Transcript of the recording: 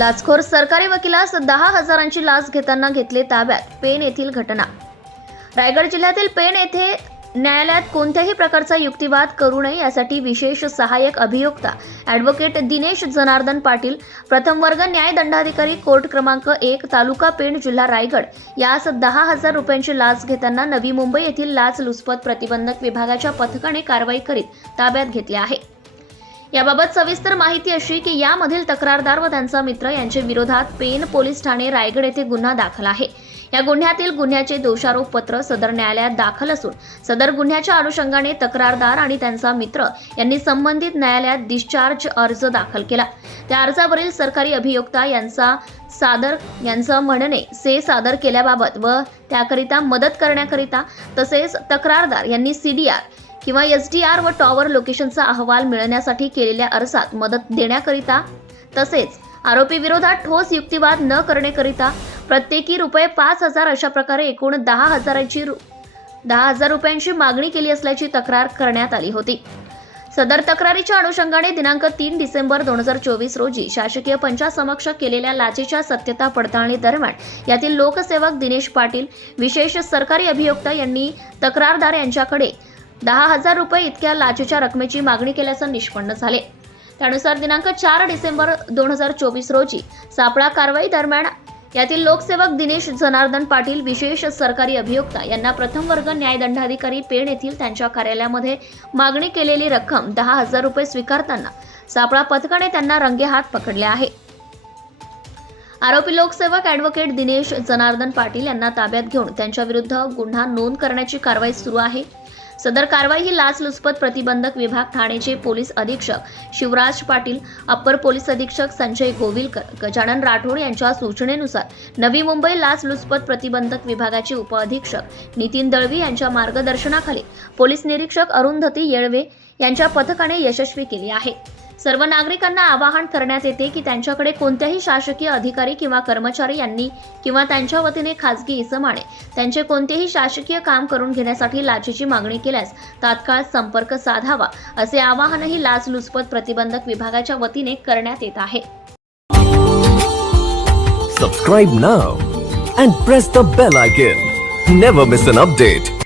लाचखोर सरकारी वकिलास दहा हजारांची लाच घेताना घेतले ताब्यात. पेण येथील घटना. रायगड जिल्ह्यातील पेण येथे न्यायालयात कोणत्याही प्रकारचा युक्तिवाद करू नये यासाठी विशेष सहाय्यक अभियोक्ता ॲडव्होकेट दिनेश जनार्दन पाटील प्रथम वर्ग न्याय दंडाधिकारी कोर्ट क्रमांक एक तालुका पेण जिल्हा रायगड यास दहा हजार रुपयांची लाच घेताना नवी मुंबई येथील लाच लुचपत प्रतिबंधक विभागाच्या पथकाने कारवाई करीत ताब्यात घेतले आहे. याबाबत सविस्तर माहिती अशी की यामधील तक्रारदार व त्यांचा मित्र यांच्या विरोधात पेन पोलीस ठाणे रायगड येथे गुन्हा दाखल आहे. या गुन्ह्यातील गुन्ह्याचे दोषारोप पत्र सदर न्यायालयात दाखल असून सदर गुन्ह्याच्या अनुषंगाने तक्रारदार आणि त्यांचा मित्र यांनी संबंधित न्यायालयात डिस्चार्ज अर्ज दाखल केला. त्या अर्जावरील सरकारी अभियोक्ता यांचा सादर यांचं म्हणणे से सादर केल्याबाबत व त्याकरिता मदत करण्याकरिता तसेच तक्रारदार यांनी सीडीआर किंवा एस डी आर व टॉवर लोकेशनचा अहवाल मिळवण्यासाठी केलेल्या अर्जात मदत देण्याकरिता तसेच आरोपी विरोधात ठोस युक्तिवाद न करण्याकरिता प्रत्येकी रुपये पाच हजार अशा प्रकारे एकूण दहा हजाराची रु- दहा हजार रुपयांची मागणी केली असल्याची तक्रार करण्यात आली होती. सदर तक्रारीच्या अनुषंगाने दिनांक तीन डिसेंबर दोन हजार चोवीस रोजी शासकीय पंचासमक्ष केलेल्या लाचेच्या सत्यता पडताळणी दरम्यान यातील लोकसेवक दिनेश पाटील विशेष सरकारी अभियोक्ता यांनी तक्रारदार यांच्याकडे दहा हजार रुपये इतक्या लाचेच्या रकमेची मागणी केल्याचं निष्पन्न झाले. त्यानुसार दिनांक चार डिसेंबर दोन हजार चोवीस रोजी सापळा कारवाई दरम्यान यातील लोकसेवक दिनेश जनार्दन पाटील विशेष सरकारी अभियोक्ता यांना प्रथम वर्ग न्यायदंडाधिकारी पेण येथील त्यांच्या कार्यालयामध्ये मागणी केलेली रक्कम दहा हजार रुपये स्वीकारताना सापळा पथकाने त्यांना रंगेहात पकडले आहे. आरोपी लोकसेवक ॲडव्होकेट दिनेश जनार्दन पाटील यांना ताब्यात घेऊन त्यांच्याविरुद्ध गुन्हा नोंद करण्याची कारवाई सुरू आहे. सदर कारवाई ही लाचलुचपत प्रतिबंधक विभाग ठाणेचे पोलीस अधीक्षक शिवराज पाटील अप्पर पोलीस अधीक्षक संजय गोविलकर गजानन राठोड यांच्या सूचनेनुसार नवी मुंबई लाचलुचपत प्रतिबंधक विभागाचे उपअधीक्षक नितीन दळवी यांच्या मार्गदर्शनाखाली पोलीस निरीक्षक अरुंधती येळवे यांच्या पथकाने यशस्वी केली आहे. सर्व नागरिकांना आवाहन करण्यात येते की त्यांच्याकडे कोणत्याही शासकीय अधिकारी किंवा कर्मचारी यांनी किंवा त्यांच्या वतीने खासगी इसमाने त्यांचे कोणतेही शासकीय काम करून घेण्यासाठी लाचेची मागणी केल्यास तात्काळ संपर्क साधावा असे आवाहनही लाचलुचपत प्रतिबंधक विभागाच्या वतीने करण्यात येत आहे Subscribe now and press the bell icon. Never miss an update.